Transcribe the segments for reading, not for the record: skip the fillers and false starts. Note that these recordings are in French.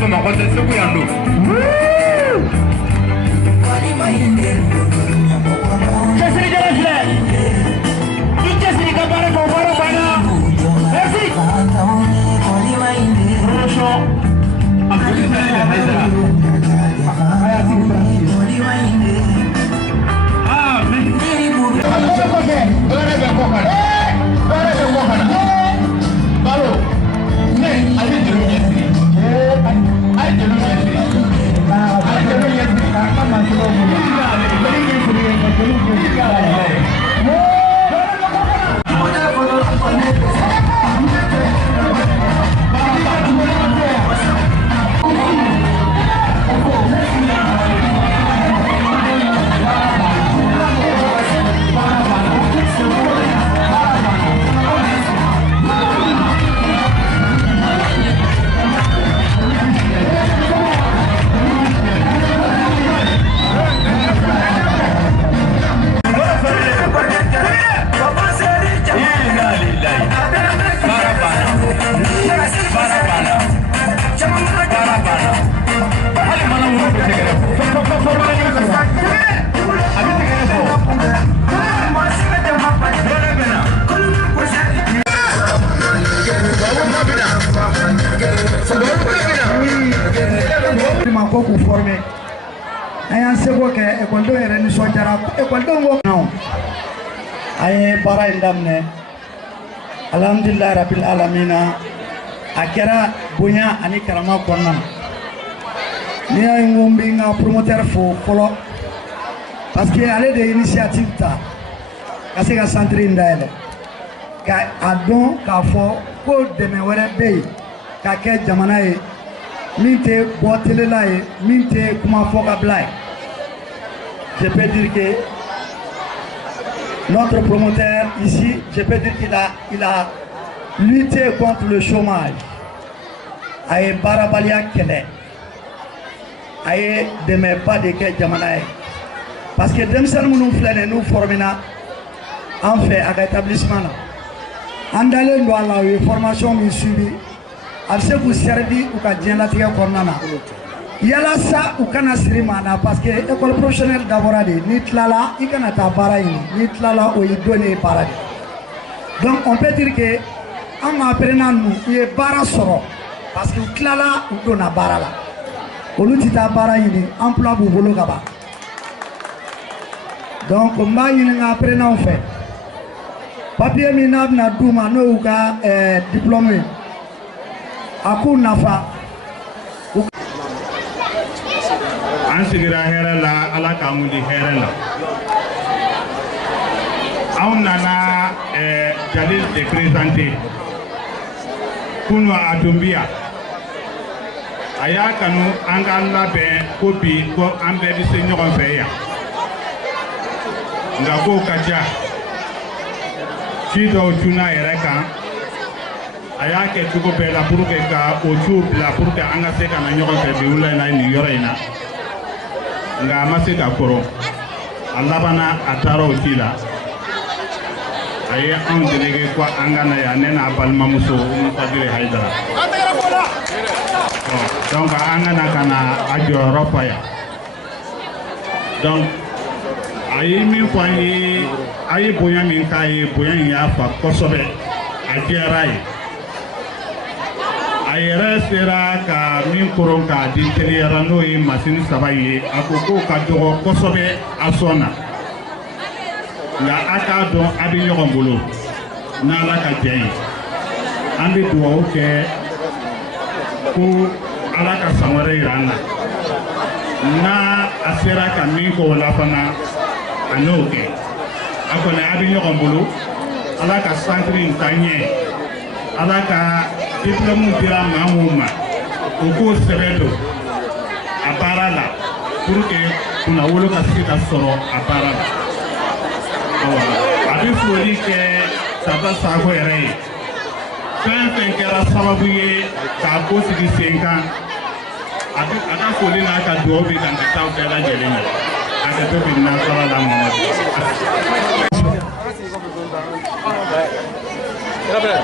Bamakɔ tɛ Segu yan don. Cɛsirikɛla filɛ. I cɛsiri ka baara kɛ o baara banna. Merci. Promotion. A foli fɛnɛ bɛ Hayidara. A y'a sigi fɛnɛ. Ah mais. Kɔfɛ kɔfɛ. Baara bɛ kɔ kana. Baara bɛ kɔ kana. Balo. Ne a bɛ jeliw ɲɛsiri. A ye jeliw ɲɛsiri. A ye jeliw ɲɛsiri. K'a ka masɔrɔ bolo. Jeliw ɲɛsiri ye ka jeliw ɲɛsiri k'a yɛrɛ ye. Ko k'u former an y'an seko kɛ ekɔlidenw yɛrɛ nisɔndiyara ekɔlidenw ko non an ye baara in daminɛ alhamdulilayi rabil alamina a kɛra bonya ani karama kɔnɔna na n'i y'a ye n ko n bɛ n ka promoteur fo fɔlɔ parce que ale de ye initiative ta ka se ka centre in dayɛlɛ ka a dɔn k'a fɔ ko dɛmɛ wɛrɛ bɛ yen ka kɛ jamana ye min tɛ bɔ télé la ye min tɛ kuma fɔ ka bila ye. Je peux dire que notre promoteur ici, je peux dire qu'il a lutté contre le chômage. A ye baarabaliya kɛlɛ, a ye dɛmɛba de kɛ jamana ye. Parce que denmisɛnnin minnu filɛ nin ye n'u formera an fɛ a ka établissement na, an dalen don a la u ye formation min suivi. A bɛ se k'u servi u ka diɲɛlatigɛ kɔnɔna na yalasa u kana siri maa na parce que école professionnelle dabɔra de n'i tilala i kana taa baara ɲini n'i tilala o y'i donnen ye baara de donc on peut dire que an ka apprenant ninnu u ye baara sɔrɔ parce que u tilala u donna baara la olu tɛ taa baara ɲini emploi b'u bolo ka ban donc n b'a ɲini n ka apprenant fɛ papier min n'a bɛna d'u ma n'o y'u ka diplôme ye. Aku nafa an sigira hɛrɛ la ala k'an wuli hɛrɛ la anw nana Jalil de présenter kunu a tun bi yan a y'a kanu an ka labɛn ko bi ko an bɛɛ bɛ se ɲɔgɔn fɛ yan nka kow ka ca ci dɔw tunna yɛrɛ kan a y'a kɛ cogo bɛɛ la pour que ka o ciw bila pour que an ka se ka na ɲɔgɔn fɛ bi wula in na nin yɔrɔ in na nka a ma se ka kɔrɔ a labanna a taara o ci la a ye anw delege ko an ka na yan ne n'a balimamuso Kadiri Hayidara donc an ka na ka na a jɔyɔrɔ fa yan donc a ye min fɔ an ye a ye bonya min k'a ye bonya in y'a fa kosɛbɛ a diyara ye. A yɛrɛ sera ka min koron k'a di teliyara n'o ye machine 3 ye a ko k'o ka dɔgɔ kosɛbɛ a sɔn na nka a k'a dɔn a bɛ ɲɔgɔn bolo n'Ala ka jɛ ye an bɛ dugawu kɛ ko Ala ka san wɛrɛ yira an na n'a a sera ka min k'o la fana a n'o kɛ a kɔni a bɛ ɲɔgɔn bolo Ala ka centre in taa ɲɛ Ala ka diplôme dira maa o ma o k'o sɛbɛn don a baara la pour que kunnawolo ka se ka sɔrɔ a baara la a bɛ foli kɛ Sata Sakɔ yɛrɛ ye fɛn fɛn kɛra sababu ye k'a ko sigi sen kan a ka foli n'a ka dugawu bɛ kan ka taa bɛɛ lajɛlen na a ka to bi nasɔrɔ la Mamadu. Gracias.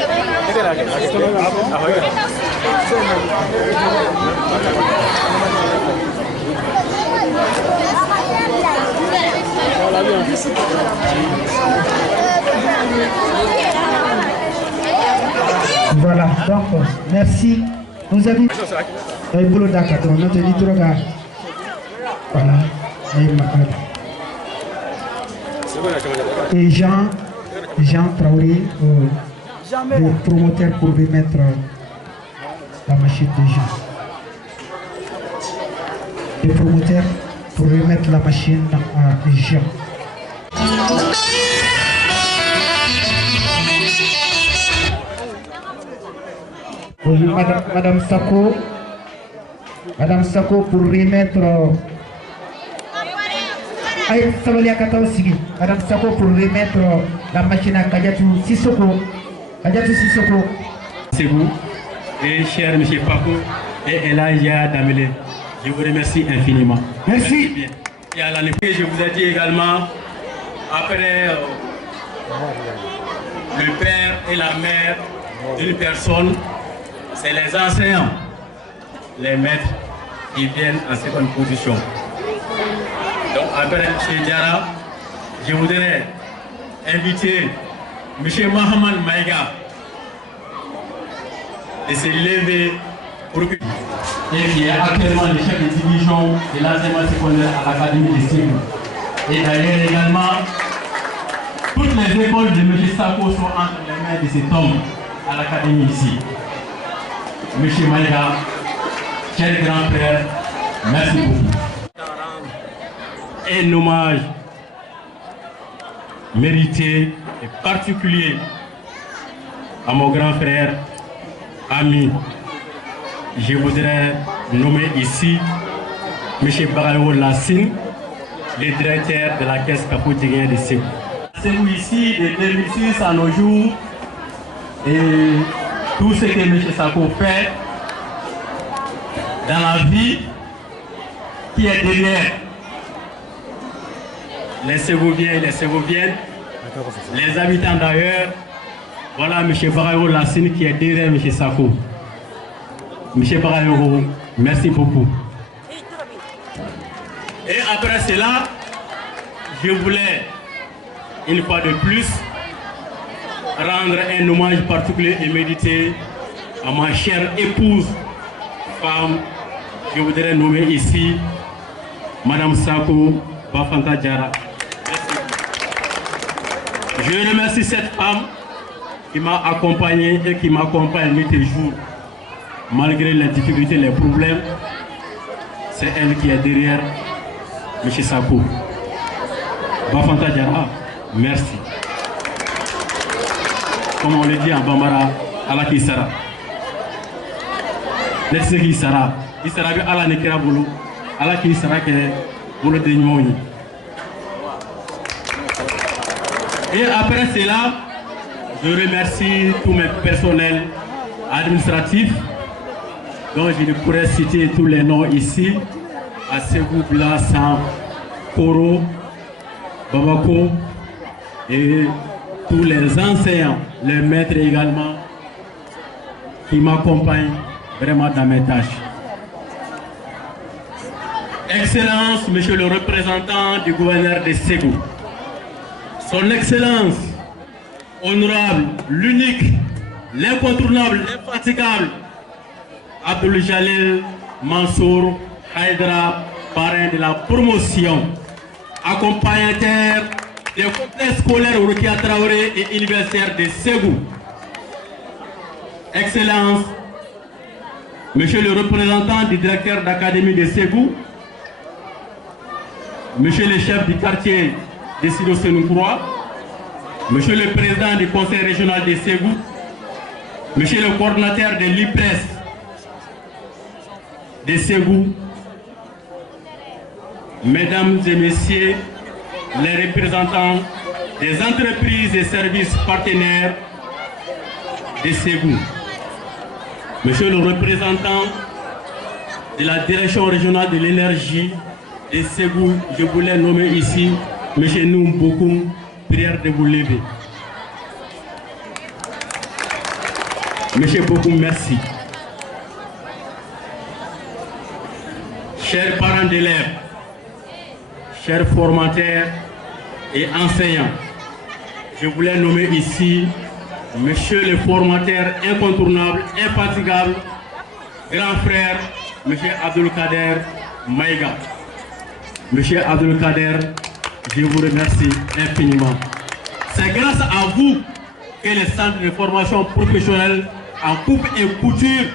Voilà, donc merci. Nous avons un boulot d'accord, notre nitroga. Voilà, et Jean Traoré, le promoteur pour remettre la machine de Jean. Le promoteur pour remettre la machine à Jean. Oui, Madame Sako pour remettre Madame Sako pour remettre la machine à Kadiatou Sissoko. C'est vous et cher M. Paco et Elijah Damele. Je vous remercie infiniment. Merci. Et à l'année prochaine, je vous ai dit également, après le père et la mère d'une personne, c'est les enseignants, les maîtres qui viennent en seconde position. Donc après M. Diara, je voudrais inviter M. Mohamed Maïga de se lever pour que... Et qui est actuellement le chef de division de l'enseignement secondaire à l'Académie de Ségou. Et d'ailleurs également, toutes les écoles de M. Sako sont entre les mains de cet homme à l'Académie ici. M. Maïga, cher grand-père, merci beaucoup. Un hommage mérité et particulier à mon grand frère, ami. Je voudrais nommer ici M. Barayo Lassine, le directeur de la caisse capotigien de Ségou. Ségou ici, de 2006 à nos jours, et tout ce que M. Sako fait dans la vie qui est derrière les Ségouviens et les Ségouviennes, les habitants d'ailleurs, voilà M. Barayo Lassine qui est derrière M. Sako. M. Barayo, merci beaucoup. Et après cela, je voulais, une fois de plus, rendre un hommage particulier et médité à ma chère épouse, femme, je voudrais nommer ici Madame Sako Bafanta Diara. Je remercie cette femme qui m'a accompagné et qui m'accompagne nuit et jour. Malgré les difficultés, les problèmes, c'est elle qui est derrière M. Sako. Bafanta Diara, merci. Comme on le dit en Bambara, Allah qui sera. Laissez qui sera. Il sera bien Allah ne kira bolo. Allah qui sera que bolo de nyoni. Et après cela, je remercie tous mes personnels administratifs, dont je ne pourrais citer tous les noms ici, à Ségou, Blassan, Koro, Babako, et tous les enseignants, les maîtres également, qui m'accompagnent vraiment dans mes tâches. Excellence, Monsieur le représentant du gouverneur de Ségou, Son Excellence, honorable, l'unique, l'incontournable, l'infatigable, Abdul Jalil Mansour Haïdra, parrain de la promotion, accompagnateur des complexes scolaires Orokia Traoré et universitaires de Ségou. Excellence, Monsieur le représentant du directeur d'académie de Ségou, Monsieur le chef du quartier de Sido Sénoukroa, Monsieur le président du conseil régional de Ségou, Monsieur le coordinateur de l'IPRES de Ségou, Mesdames et Messieurs les représentants des entreprises et services partenaires de Ségou, Monsieur le représentant de la direction régionale de l'énergie de Ségou, je voulais nommer ici M. Noum Bokoum, prière de vous lever. Monsieur Bokoum, merci. chers parents d'élèves, chers formateurs et enseignants, je voulais nommer ici Monsieur le formateur incontournable, infatigable, grand frère, Monsieur Abdelkader Maïga. Monsieur Abdelkader, je vous remercie infiniment. C'est grâce à vous que le centre de formation professionnelle en coupe et couture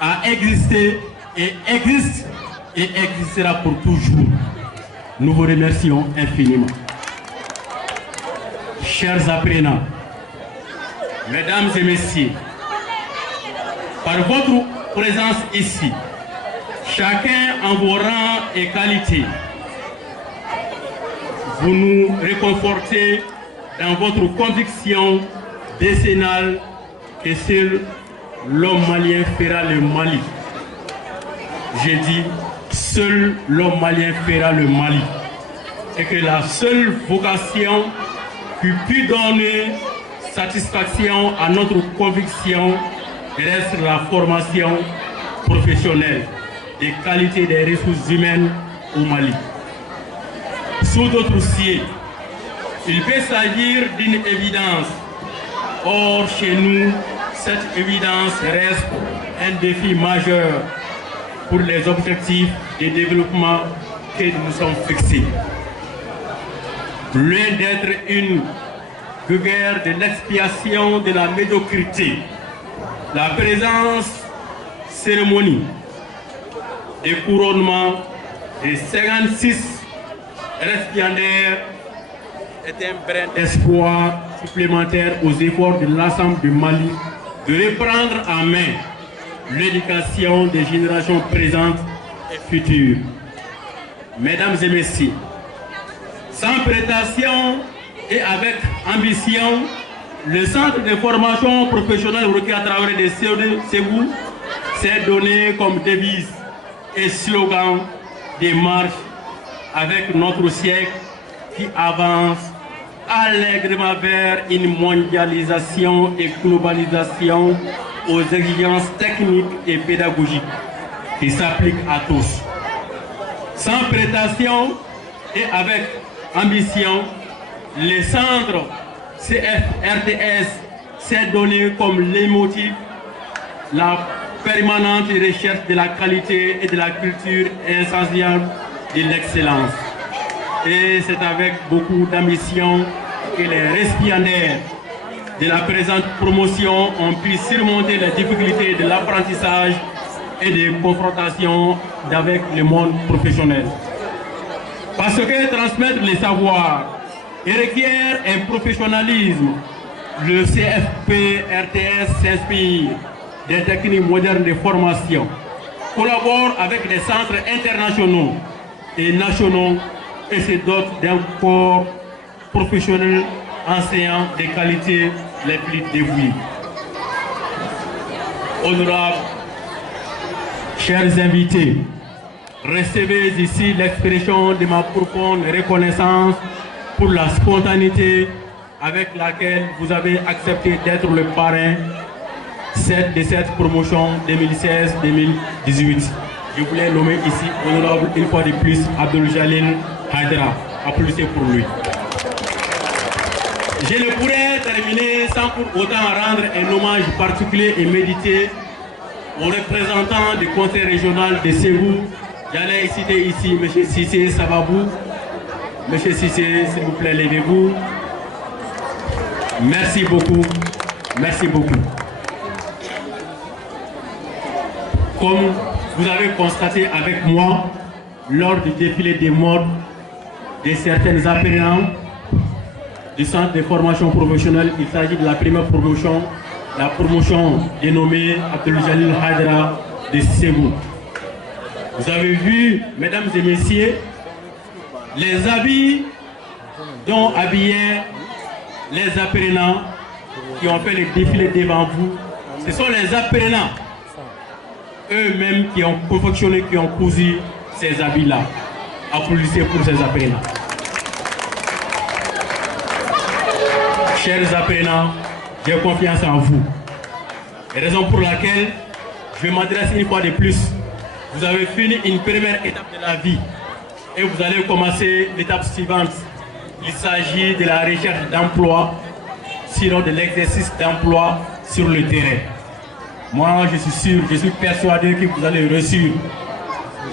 a existé et existe et existera pour toujours. Nous vous remercions infiniment. Chers apprenants, mesdames et messieurs, par votre présence ici, chacun en vos rangs et qualités, vous nous réconfortez dans votre conviction décennale que seul l'homme malien fera le Mali. J'ai dit, seul l'homme malien fera le Mali. Et que la seule vocation qui peut donner satisfaction à notre conviction reste la formation professionnelle des qualités des ressources humaines au Mali. Sous d'autres cieux, il peut s'agir d'une évidence. Or, chez nous, cette évidence reste un défi majeur pour les objectifs de développement que nous sommes fixés. Loin d'être une guerre de l'expiation de la médiocrité, la présence cérémonie de couronnement des 56 récipiendaires est un brin d'espoir supplémentaire aux efforts de l'ensemble du Mali de reprendre en main l'éducation des générations présentes et futures. Mesdames et messieurs, sans prétention et avec ambition, le centre de formation professionnelle Rokia Traoré de Ségou s'est donné comme devise et slogan des marches avec notre siècle qui avance allègrement vers une mondialisation et globalisation aux exigences techniques et pédagogiques qui s'appliquent à tous. Sans prétention et avec ambition, le centre CFRTS s'est donné comme leitmotiv la permanente recherche de la qualité et de la culture essentielle de l'excellence. Et c'est avec beaucoup d'ambition que les récipiendaires de la présente promotion ont pu surmonter les difficultés de l'apprentissage et des confrontations avec le monde professionnel. Parce que transmettre les savoirs requiert un professionnalisme, le CFP-RTS s'inspire des techniques modernes de formation, collabore avec des centres internationaux et nationaux et se dote d'un corps professionnel enseignant des qualités les plus dévouées. Honorables, chers invités, recevez ici l'expression de ma profonde reconnaissance pour la spontanéité avec laquelle vous avez accepté d'être le parrain de cette promotion 2016-2018. Je voulais nommer ici, honorable, une fois de plus, Abdul Jalil Haidara. Applaudissez pour lui. Je ne pourrais terminer sans pour autant rendre un hommage particulier et médité aux représentants du conseil régional de Ségou. J'allais citer ici M. Sissé Sababou. M. Sissé, s'il vous plaît, levez-vous. Merci beaucoup. Merci beaucoup. Comme vous avez constaté avec moi, lors du défilé des modes de certains apprenants du centre de formation professionnelle, il s'agit de la première promotion, la promotion dénommée Abdul Jalil Haidara de Ségou. Vous avez vu, mesdames et messieurs, les habits dont habillaient les apprenants qui ont fait le défilé devant vous. Ce sont les apprenants eux-mêmes qui ont confectionné, qui ont cousu ces habits-là. Applaudissez pour ces apprenants. Chers apprenants, j'ai confiance en vous. Raison pour laquelle je m'adresse une fois de plus Vous avez fini une première étape de la vie et vous allez commencer l'étape suivante. Il s'agit de la recherche d'emploi, sinon de l'exercice d'emploi sur le terrain. Moi, je suis sûr, je suis persuadé que vous allez réussir.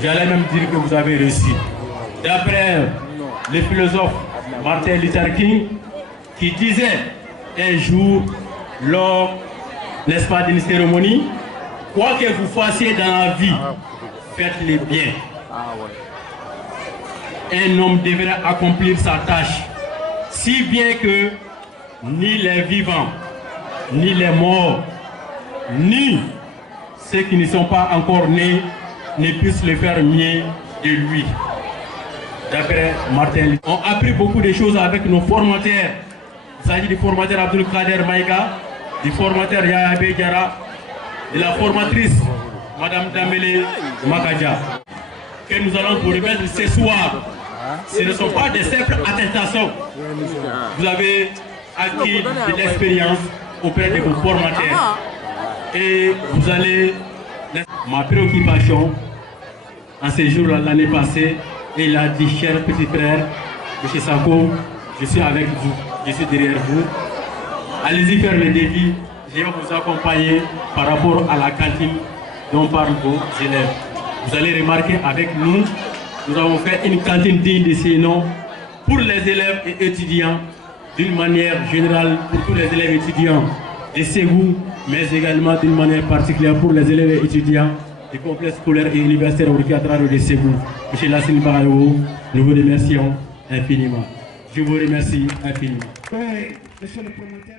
J'allais même dire que vous avez réussi. D'après le philosophe Martin Luther King, qui disait un jour, lors, n'est-ce pas, d'une cérémonie, quoi que vous fassiez dans la vie, faites-le bien. Un homme devrait accomplir sa tâche, si bien que ni les vivants, ni les morts, ni ceux qui ne sont pas encore nés ne puissent le faire mieux de lui. D'après Martin Luther King. On a appris beaucoup de choses avec nos formateurs. Il s'agit du formateur Abdul Kader Maïga, du formateur Yaya Diarra, de la formatrice Madame Dambélé Makaja, que nous allons vous remettre ce soir. Ce ne sont pas des simples attestations. Vous avez acquis de l'expérience auprès de vos formateurs. Et vous allez... Ma préoccupation en ce jour l'année passée, il a dit, cher petit frère, M. Sako, je suis avec vous, je suis derrière vous. Allez-y faire le défi, je vais vous accompagner par rapport à la cantine dont parlent vos élèves. Vous allez remarquer avec nous, nous avons fait une cantine digne de ce nom pour les élèves et étudiants, d'une manière générale pour tous les élèves et étudiants de Ségou, mais également d'une manière particulière pour les élèves et étudiants du complexe scolaire et universitaire obligatoire de Ségou. M. Lassine Barayo, nous vous remercions infiniment. Je vous remercie infiniment. Oui, monsieur le promoteur.